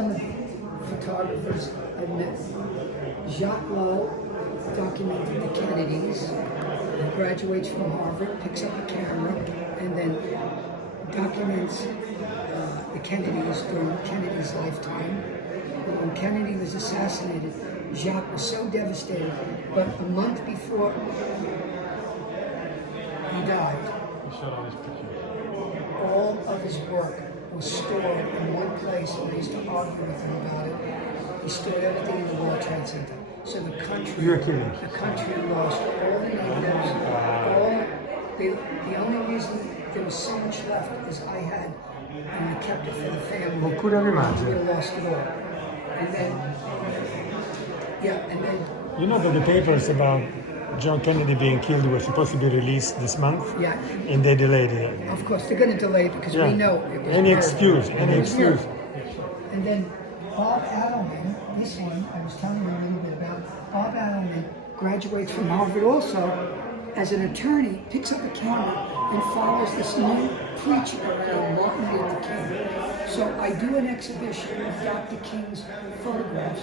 some of the photographers I met. Jacques Lowe documented the Kennedys. He graduates from Harvard, picks up a camera, and then documents the Kennedys during Kennedy's lifetime. When Kennedy was assassinated, Jacques was so devastated, but a month before he died, all of his work was stored in one place, and I used to argue with him about it. He stored everything in the World Trade Center. So the country, You're kidding. The country lost all the negatives. The only reason there was so much left is I had, and I kept it for the family. Well, could I imagine? We lost it all. And then, You know that the papers about John Kennedy being killed were supposed to be released this month? Yeah. And they delayed it. Of course, they're going to delay it because we know it was Any murder. excuse. And then Bob Adelman, this one I was telling you a little bit about. Bob Adelman graduates from Harvard also as an attorney, picks up a camera and follows this new preacher around, Martin Luther King. So I do an exhibition of Dr. King's photographs,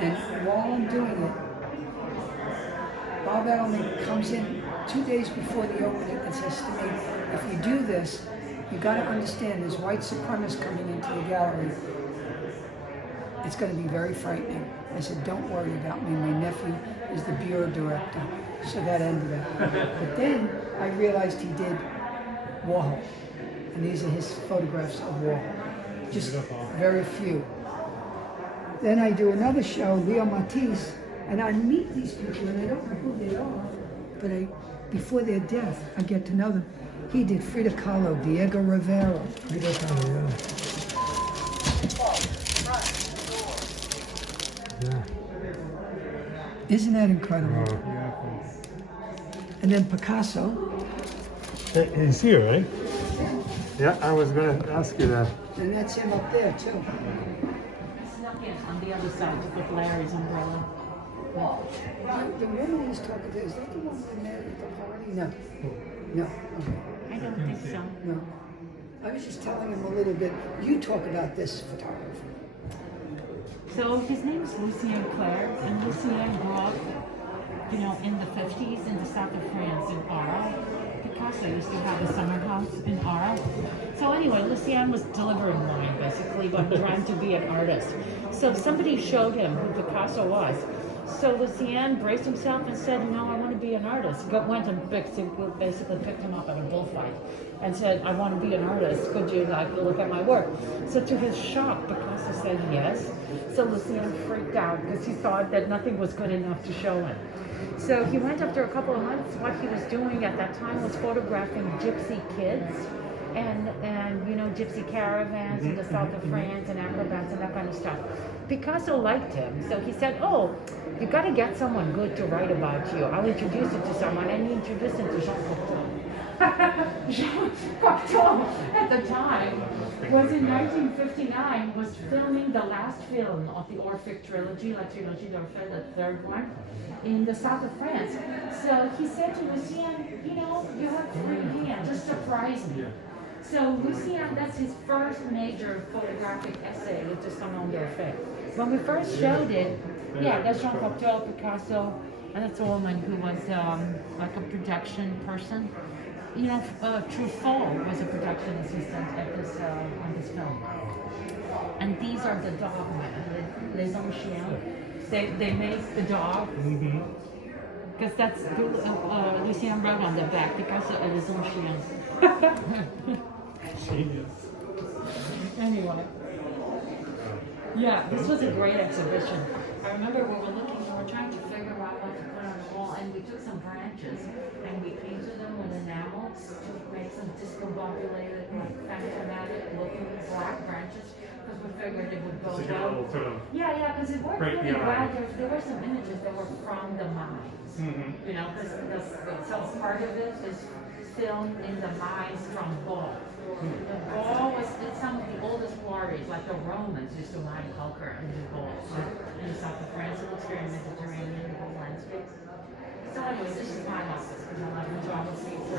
and while I'm doing it, Bob Adelman comes in 2 days before the opening and says to me, if you do this, you got to understand there's white supremacists coming into the gallery. It's going to be very frightening. I said, don't worry about me. My nephew is the bureau director. So that ended up. But then I realized he did Warhol. And these are his photographs of Warhol. Just very few. Then I do another show, Leo Matisse, and I meet these people, and I don't know who they are, but before their death, I get to know them. He did Frida Kahlo, Diego Rivera. Frida Kahlo, yeah. Isn't that incredible? Oh. And then Picasso. He's here, right? Yeah, I was going to ask you that. And that's him up there, too. I snuck in on the other side to put Larry's umbrella. The woman he's talking to, is that the one we met at the party? No. No. Okay. I don't think so. No. I was just telling him a little bit. You talk about this photographer. So his name is Lucien Claire, and Lucien grew up, in the 50s in the south of France, in Arles. Picasso used to have a summer house in Arles. So anyway, Lucien was delivering wine, basically, but trying to be an artist. So somebody showed him who Picasso was. So Lucien braced himself and said, no, I want to be an artist. Went and basically picked him up at a bullfight and said, I want to be an artist. Could you look at my work? So to his shock, Picasso said yes. So Lucien freaked out because he thought that nothing was good enough to show him. So he went after a couple of months. What he was doing at that time was photographing gypsy kids and gypsy caravans in the south of France and acrobats and that kind of stuff. Picasso liked him, so he said, oh, you got to get someone good to write about you. I'll introduce you to someone, and he introduced him to Jean Cocteau. Jean Cocteau, at the time, was in 1959, was filming the last film of the Orphic trilogy, La Trilogie d'Orphée, the third one, in the south of France. So he said to Lucien, you have free hand, just surprise me. So Lucien, that's his first major photographic essay, Le Testament d'Orphée. When we first showed it, that's Jean Cocteau, Picasso, and that's a woman who was like a production person. Truffaut was a production assistant at on this film. And these are the dog men, les hommes chiens. They make the dog. Because that's Lucien wrote on the back, Picasso et les hommes chiens. Anyway. Yeah, this was a great exhibition. I remember we were trying to figure out what to put on the wall, and we took some branches and we painted them with enamel to make some discombobulated, phantomatic looking black branches, because we figured it would go well. Yeah, because it worked really well. There were some images that were from the mines, because part of it is filmed in the mines from Gaul. The Gaul was some of the oldest quarries, like the Romans used to mine Hulker and do gold in the south of France. It looks very Mediterranean, the whole landscape. So anyway, this is my house, because I like the travel seats.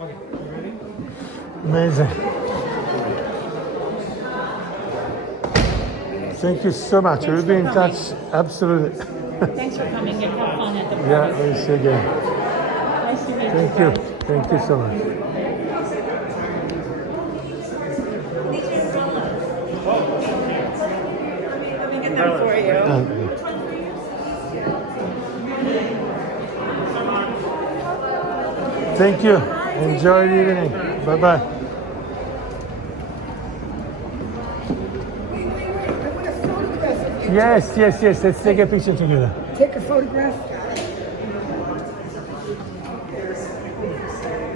Okay, you ready? Amazing. Thank you so much. Thanks We'll be for in coming. touch. Absolutely. Thanks for coming and have fun at the party. Yeah, we'll see you again. Nice to meet Thank you you. guys. Thank you so much. Get them for you. Thank you. Enjoy the evening. Bye bye. I want a photograph of you. Yes, yes, yes. Let's take a picture together. Take a photograph.